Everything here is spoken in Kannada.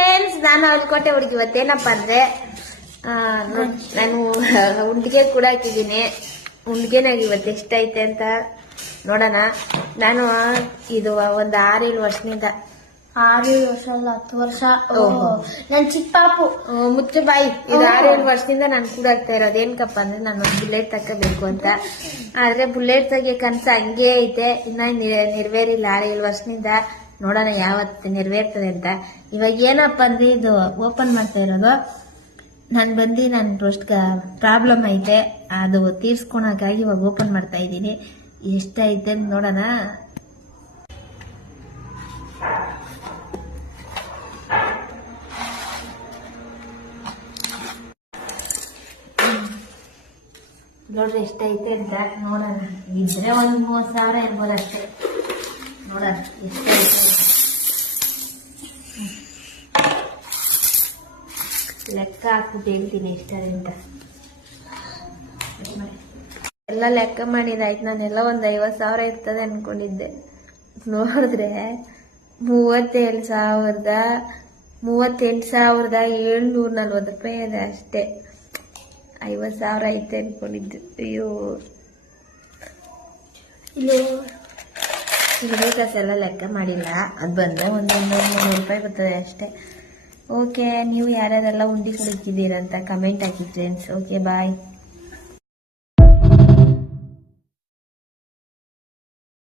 ಫ್ರೆಂಡ್ಸ್, ನಾನು ಅವಲಕೋಟೆ ಹುಡುಗಿ. ಇವತ್ತೇನಪ್ಪ ಅಂದ್ರೆ ನಾನು ಉಂಡಿಗೆ ಕೂಡ ಹಾಕಿದ್ದೀನಿ. ಉಂಡಿಗೆನಾಗ ಇವತ್ತು ಎಷ್ಟೈತೆ ಅಂತ ನೋಡೋಣ. ನಾನು ಇದು ಒಂದು 6-7 ವರ್ಷದಿಂದ 6-7 ವರ್ಷ ಅಲ್ಲ 10 ವರ್ಷ. ನನ್ ಚಿಕ್ಕ ಪಾಪು ಮುಚ್ಚು ಬಾಯಿ. ಇದು 6-7 ವರ್ಷದಿಂದ ನಾನು ಕೂಡ ಆಗ್ತಾ ಇರೋದು. ಏನಕ್ಕಪ್ಪ ಅಂದ್ರೆ ನಾನು ಒಂದು ಬುಲೆಟ್ ತಗೋಬೇಕು ಅಂತ. ಆದ್ರೆ ಬುಲೆಟ್ ತೆಗಿಯೋ ಕನಸು ಹಂಗೆ ಐತೆ, ಇನ್ನ ನೆರವೇರಿಲ್ಲ. 6-7 ವರ್ಷದಿಂದ ನೋಡೋಣ ಯಾವತ್ತು ನೆರವೇರ್ತದೆ ಅಂತ. ಇವಾಗ ಏನಪ್ಪ ಅಂದ್ರೆ ಇದು ಓಪನ್ ಮಾಡ್ತಾ ಇರೋದು. ನಾನು ಫಸ್ಟ್ ಪ್ರಾಬ್ಲಮ್ ಐತೆ, ಅದು ತೀರ್ಸ್ಕೊಳಕ್ಕಾಗಿ ಇವಾಗ ಓಪನ್ ಮಾಡ್ತಾ ಇದ್ದೀನಿ. ಎಷ್ಟೈತೆ ಅಂತ ನೋಡೋಣ. ನೋಡ್ರಿ ಎಷ್ಟೈತೆ ಅಂತ ನೋಡೋಣ. ಇದ್ರೆ ಒಂದು 30,000 ಇರ್ಬೋದು ಅಷ್ಟೇ. ನೋಡೋಣ ಎಷ್ಟೈತೆ. ಲೆಕ್ಕ ಹಾಕ್ಬಿಟ್ಟು ಹೇಳ್ತೀನಿ ಎಷ್ಟದೆ ಅಂತ. ಎಲ್ಲ ಲೆಕ್ಕ ಮಾಡಿದಾಯ್ತು. ನಾನೆಲ್ಲ ಒಂದು 50,000 ಇರ್ತದೆ ಅನ್ಕೊಂಡಿದ್ದೆ. ನೋಡಿದ್ರೆ 38,740 ರೂಪಾಯಿ ಇದೆ ಅಷ್ಟೇ. 50,000 ಐತೆ ಅನ್ಕೊಂಡಿದ್ದು. ಅಯ್ಯೋ, ಕಾಸೆಲ್ಲ ಲೆಕ್ಕ ಮಾಡಿಲ್ಲ. ಅದು ಬಂದರೆ ಒಂದು 200-300 ರೂಪಾಯಿ ಬರ್ತದೆ ಅಷ್ಟೇ. ಓಕೆ, ನೀವು ಯಾರ್ಯಾರೆಲ್ಲ ಉಂಡಿ ಕುಡಿತಿದ್ದೀರಂತ ಕಮೆಂಟ್ ಹಾಕಿ ಫ್ರೆಂಡ್ಸ್. ಓಕೆ, ಬಾಯ್.